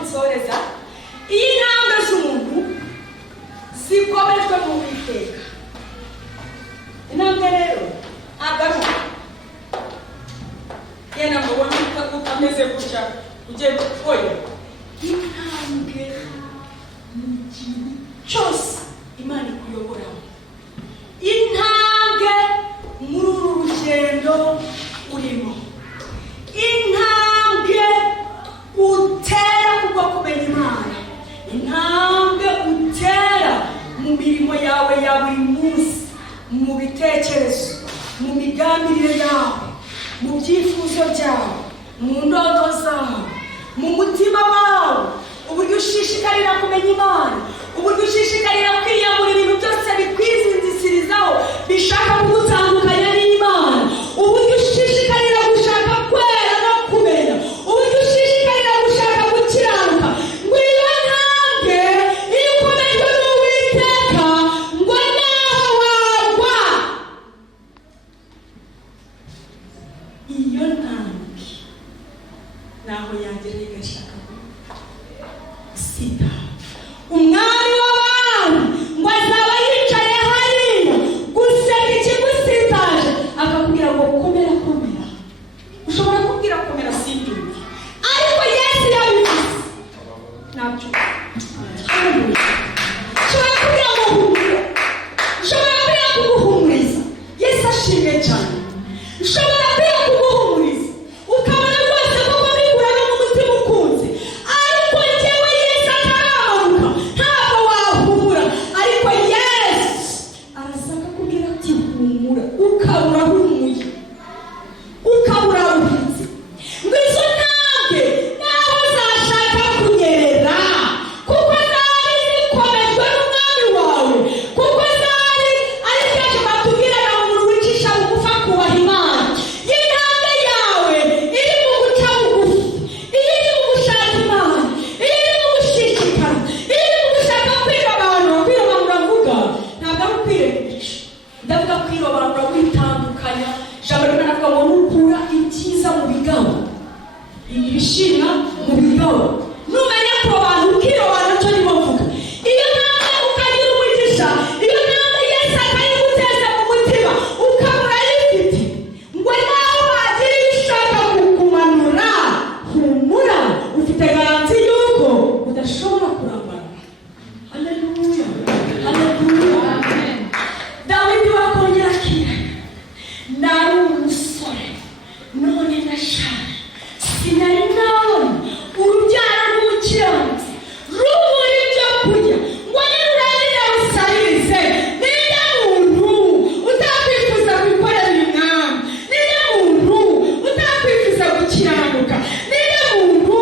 nsoreza iyi ntambwe z'umuntu zikomejwe mu Uwiteka. Intambwe rero agaruka yena mubona utameze gutya ugiye oya intambwe mu kintu cyose Imana ikuyoboramo intambwe muri uru rugendo urimo intambwe utera kubwo kumenya Imana intambwe utera mu mirimo yawe ya buri munsi mu bitekerezo mu migambirire yawe mu byifuzo byawe mu ndoto zawe mu mutima wawe uburyo ushishikarira kumenya Imana uburyo ushishikarira kwiyamura ibintu byose bikwizinzisirizaho bishaka kugutandukanya n'Imana uburyo ushishikarira gushaka kwera no kumenya uburyo ushishikarira gushaka gukiranuka ngo iyo ntambwe iyo ukomejwe n'Uwiteka ngo naho wagwa iyo ntambwe naho yagera igashaka sida. Umwami w'abami ngo azaba yicaye hariya guseka ikigusitaje akakubwira ngo komera komera. Ushobora kubwira komera simbyumve, ariko Yesu yabivuze ntabyo. Ushobora kubwira ngo humura, ushobora kubwira kuguhumuriza. Yesu ashimye cyane. Ushobora kubwira kuguhumuriza ukabona rwose koko bikurana mu mutima ukunze, ariko njyewe Yesu ataramanuka ntabwo wahumura. Ariko Yesu arasaka kubwira ati humura, ukabura humuye, ukabura ruhitse. Ngo izo ntambwe naho zashaka kunyerera, kuko zari zikomejwe n'umwami wawe, kuko zari ari kenshi batubwiraga ngo umuntu wicisha bugufi akubaha Imana. Intambwe yawe iri mu guca bugufi, iri mu gushaka Imana, iri mu gushishikara, iri mu gushaka kwirobanura. Kwirobanura mvuga ntabwo ari ukwirengesha, ndavuga kwirobanura witandukanya. Ijambo rimwe navuga ngo nukura ibyiza mu bigabo, ibishimwa mu bigabo. Numenya kurobanura ukirobanura, cyo ndimo mvuga. Iyo ntambwe ukagira umugisha, iyo ntambwe Yesu akayiguteza mu mutima ukabura ayifite, ngo nawe wagira ibishaka kukumanura, humura, ufite garanti yuko udashobora kurambara. Haleluya, haleluya. Dawidi wakongera akira, nari umusore none ndashaje, sinari nabona urubyaro rw'umukiranutsi rubura ibyo kurya ngo nirurangire rusabirize. Ninde muntu utakwifuza gukorera Umwami? Ninde muntu utakwifuza gukiranuka? Ninde muntu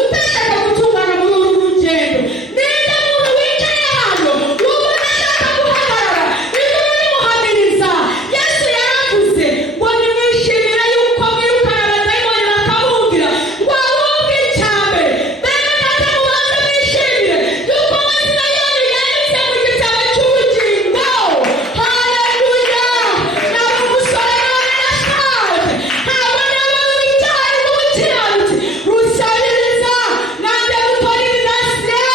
utashaka gutungana muri uru rugendo? Ninde muntu wicaye hano wumva udashaka guhagarara ijuru rimuhamiriza? Yesu yaravuze ngo nimwishimire yuko mwirukana abadayimoni bakabumvira, ngo ahubwo icya mbere bene data mubanze mwishimire yuko amazina yanyu yanditse mu gitabo cy'ubugingo. Haleluya. Nari umusore none ndashaje, ntabwo nabona urubyaro rw'umukiranutsi rusabiriza. Nanjye gutora ibidasire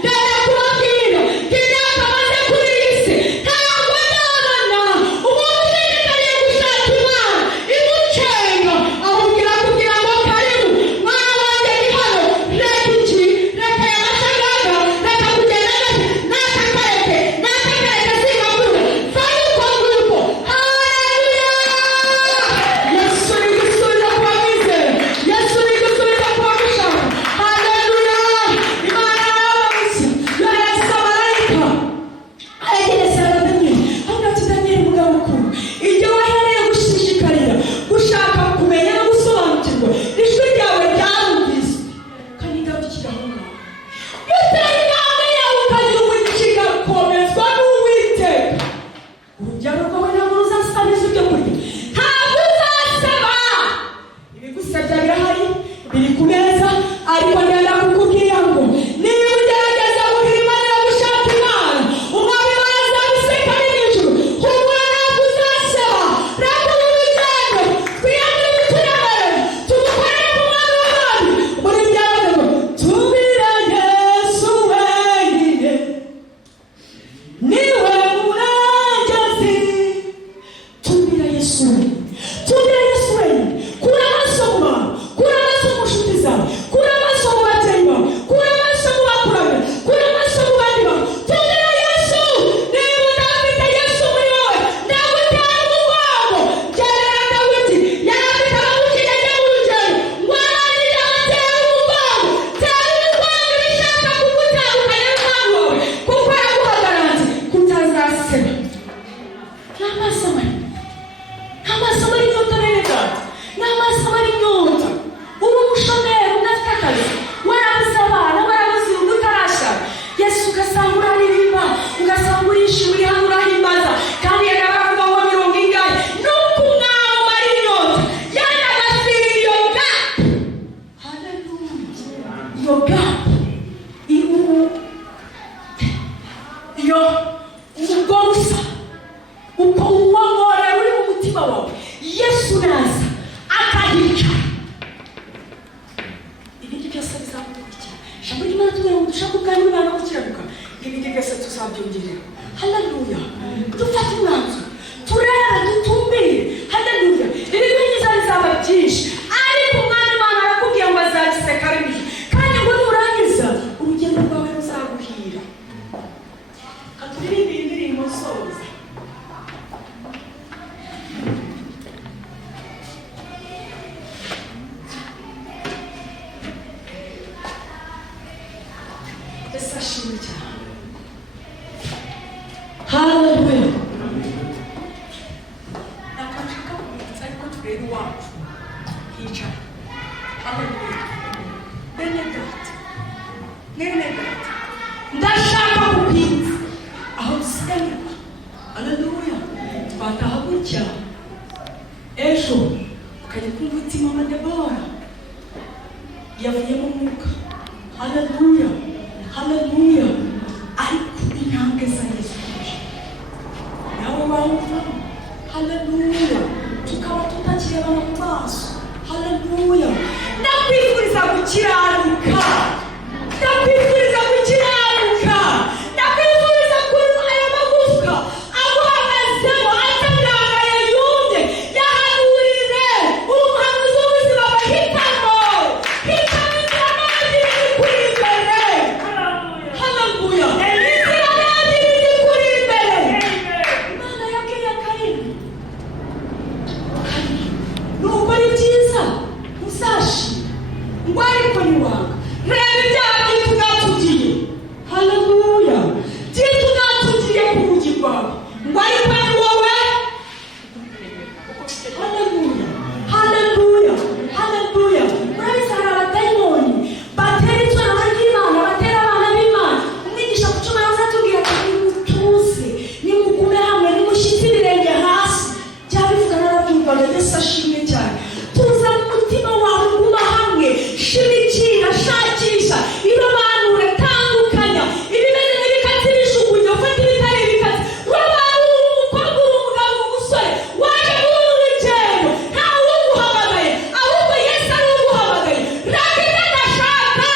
ndajya kubabwira ko imyaka maze kuri iyi si ntabwo ndabona umuntu ushishikariye gushaka Imana imucenga, ahubwira kugira ngo karibu mwana wanjye ni hano, reka iki, reka aya mashagaga, reka kugenda n'akakareke singakuru fari uko nguko. Haleluya. Yesu ni gusubiza kuba mwizera, Yesu ni gusubiza kuba mushaka. Haleluya. Imana y'abamuzi yohereza abamarayika aregereza Daniyeli, avuga ati Daniyeli mugabo mukuru, igihe wahereye gushishikarira gushaka kumenya no gusobanukirwa, ijwi ryawe ryarumviswe kandi ngarukira aho ngaho. Iyo uteye intambwe yawe ukagira umugisha igakomezwa n'Uwiteka, urubyaro rwawe ntabwo ruzasabiza ibyo kurya, ntabwo uzasaba. Ibigusabya birahari, biri ku meza, ariko ngenda kukubwira ngo niba ugerageza guhirimbanira gushaka Imana, Umwami Imana azaguseka ari mu ijuru. Humura, ntabwo uzasaba. Reka uru rugendo twiyambure imituremere, tumukorere ku Mwami w'abami. Muri byawe ngo tubwire Yesu wenyine niwe murengezi. Tubwire Yesu wenyine, tubwire Yesu wenyine. Kura amaso mu bantu, kura amaso mu nshuti zawe, kura amaso mu babyeyi bawe, kura amaso mu bakurambere, kura amaso mu bandi bantu. Tubwire Yesu. Niba udafite Yesu muri wowe, ndagutera umugongo. Gerera Dawidi yari afite abamukinyaga mu rugendo, ngo arangije abatera umugongo. Tera umugongo ibishaka kugutandukanya n'Umwami wawe, kuko araguhagaranze kutazaseba. N'amaso abari, n'amaso abari inyota bene data, n'amaso abari inyota. Uri umushomeri udafite akazi, warabuze abana, warabuze urugo utarashaka, Yesu ugasanga uraririmba, ugasanga urishima, uri hano urahimbaza, kandi yari aravuga ngo mirongo ingahe nuko umwami umara inyota yari agasira iyo gap. Haleluya. Iyo gap iyo ubwo busa uko uwongora uri mu mutima wawe, Yesu naza akahica, ibindi byose bizamukurikira. ijambo ry'Imana tugira ngo dushake ubwami bw'Imana no gukiranuka ibindi byose tuzabyongerera. Haleluya. Dufate umwanzuro turebe dutumbire. Haleluya. Ibintu byiza bizaba byinshi ariko umwami Imana arakubwiye ngo azabiseka bibi kandi ngo nurangiza urugendo rwawe ruzaguhira. Katuririmba indirimbo soza. Essa chute. Haleluya. Nakashaka kuza ariko turebe wacu hica. Haleluya. Nene data. Ndashaka kukwitsa aho dusiganirwa. Haleluya. Twataha gutya ejo ukajya kumva umutima wa Debora yavuye mu mwuka. Haleluya. Haleluya. Ariko intambwe za Yesu nawe wumva. Haleluya. Tukaba tutakirebana mu maso. Haleluya. Ndakwifuriza gukiranuka. Ndakwifuriza gukiranuka. Ndakwifuriza kuba aya magufwa aguhagazemo atagaragaye yumye yahanurire umuhanuzi w'ubuzima bahitamo. Hitamo inzira n'abandi kuri imbere. Haleluya. Inzira n'abandi kuri imbere. Imana yabwiye Kayini, nubwo ari byiza uzashima ngo ariko ntiwanga. Reba ibyaha byinshi unatugiye. Haleluya. Byinshi unatugiye ku rugi rwawe ngo ariko ni wowe. Haleluya. Haleluya. Haleluya. Urabizi hari abadayimoni batera itorero ry'Imana, batera abana b'Imana. Umwigisha ku cuma yaza atubwira ati nimutuze, nimugume hamwe, nimushyitse ibirenge hasi. Byaba bivuga n'arabyumvaga. Yesu ashimwe cyane. Tuza mu mutima wawe guma hamwe, shimikira, shakisha, irobanure, tandukanya ibimeze nk'ibikatsi bijugunya, ufata ibitari ibikatsi. Urabanura umukobwa, uri umugabo, uri umusore waje muri uru rugendo ntawe uguhamagaye ahubwo Yesu ari uguhamagaye. Rakita ndashaka.